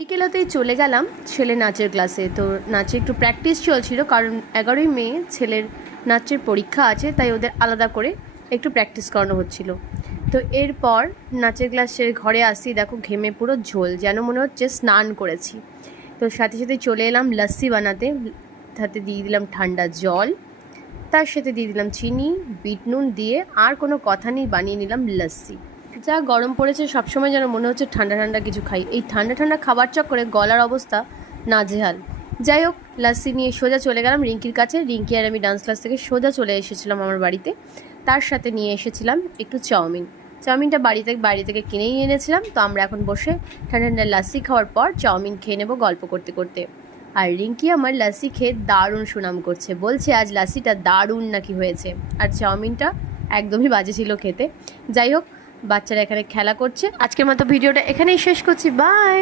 বিকেলতেই চলে গেলাম ছেলে নাচের ক্লাসে। তো নাচে একটু প্র্যাকটিস চলছিল, কারণ 11ই মে ছেলের নাচের পরীক্ষা আছে, তাই ওদের আলাদা করে একটু প্র্যাকটিস করানো হচ্ছিল। তো এরপর নাচের ক্লাস সেরে ঘরে আসি, দেখো ঘেমে পুরো ঝোল, যেন মনে হচ্ছে স্নান করেছি। তো সাথে সাথে চলে এলাম লস্যি বানাতে। সাথে দিয়ে দিলাম ঠান্ডা জল, তার সাথে দিয়ে দিলাম চিনি, বিট নুন দিয়ে আর কোনো কথা নেই, বানিয়ে নিলাম লস্যি। যা গরম পড়েছে, সবসময় যেন মনে হচ্ছে ঠান্ডা ঠান্ডা কিছু খাই। এই ঠান্ডা ঠান্ডা খাবার চক্করে গলার অবস্থা নাজেহাল। যাই হোক, লস্যি নিয়ে সোজা চলে গেলাম রিঙ্কির কাছে। রিঙ্কি আর আমি ডান্স ক্লাস থেকে সোজা চলে এসেছিলাম আমার বাড়িতে। তার সাথে নিয়ে এসেছিলাম একটু চাউমিনটা বাড়ি থেকে কিনেই এনেছিলাম। তো আমরা এখন বসে ঠান্ডা ঠান্ডা লস্যি খাওয়ার পর চাউমিন খেয়ে নেবো গল্প করতে করতে। আর রিঙ্কি আমার লস্যি খেয়ে দারুণ সুনাম করছে, বলছে আজ লস্যিটা দারুণ নাকি হয়েছে। আর চাউমিনটা একদমই বাজে ছিল খেতে। যাই হোক, বাচ্চারা এখানে খেলা করছে। আজকের মতো ভিডিওটা এখানেই শেষ করছি, বাই।